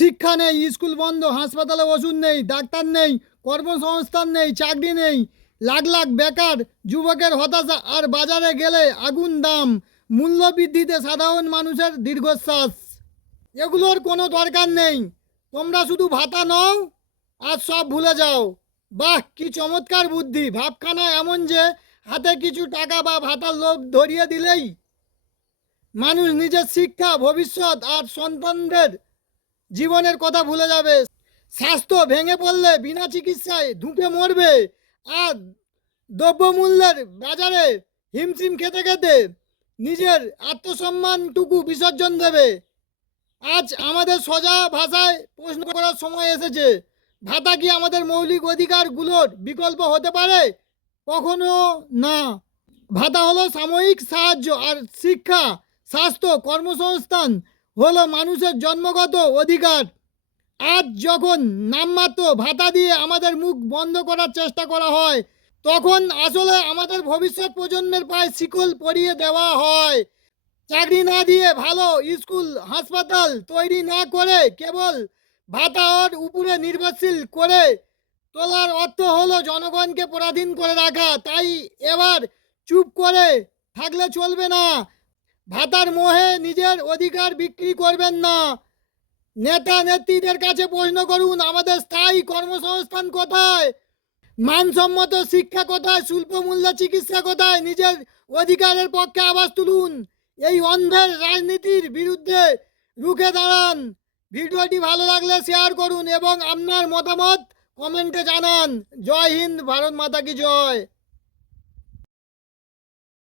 শিক্ষা নেই, স্কুল বন্ধ, হাসপাতালে ওষুধ নেই, ডাক্তার নেই, কর্মসংস্থান নেই, চাকরি নেই, লাখ লাখ বেকার যুবকের হতাশা, আর বাজারে গেলে আগুন দাম, মূল্য বৃদ্ধিতে সাধারণ মানুষের দীর্ঘশ্বাস। এগুলোর কোনো দরকার নেই, তোমরা শুধু ভাতা নাও আর সব ভুলে যাও। বাহ, কি চমৎকার বুদ্ধি! ভাবখানা এমন যে হাতে কিছু টাকা বা ভাতার লোভ ধরিয়ে দিলেই মানুষ নিজের শিক্ষা, ভবিষ্যৎ আর সন্তানদের জীবনের কথা ভুলে যাবে। স্বাস্থ্য ভেঙে পড়লে বিনা চিকিৎসায় ধুঁকে মরবে, আর দ্রব্যমূল্যের বাজারে হিমশিম খেতে খেতে নিজের আত্মসম্মানটুকু বিসর্জন দেবে। আজ আমাদের সোজা ভাষায় প্রশ্ন করার সময় এসেছে, ভাতা কি আমাদের মৌলিক অধিকারগুলোর বিকল্প হতে পারে? কখনো না। ভাতা হলো সাময়িক সাহায্য, আর শিক্ষা, স্বাস্থ্য, কর্মসংস্থান হলো মানুষের জন্মগত অধিকার। আজ যখন নামমাত্র ভাতা দিয়ে আমাদের মুখ বন্ধ করার চেষ্টা করা হয়, তখন আসলে আমাদের ভবিষ্যৎ প্রজন্মের পায়ে শিকল পরিয়ে দেওয়া হয়। চাকরি না দিয়ে, ভালো স্কুল হাসপাতাল তৈরি না করে, কেবল ভাতার উপরে নির্ভরশীল করে তোলার অর্থ হলো জনগণকে পরাধীন করে রাখা। তাই এবার চুপ করে থাকলে চলবে না। ভাতার মোহে নিজের অধিকার বিক্রি করবেন না। নেতা নেত্রীদের কাছে প্রশ্ন করুন, আমাদের স্থায়ী কর্মসংস্থান কোথায়? মানসম্মত শিক্ষা কোথায়? স্বল্প মূল্যে চিকিৎসা কোথায়? নিজের অধিকারের পক্ষে আওয়াজ তুলুন। এই অন্ধের রাজনীতির বিরুদ্ধে রুখে দাঁড়ান। ভিডিওটি ভালো লাগলে শেয়ার করুন এবং আপনার মতামত কমেন্টে জানান। জয় হিন্দ, ভারত মাতা কি জয়।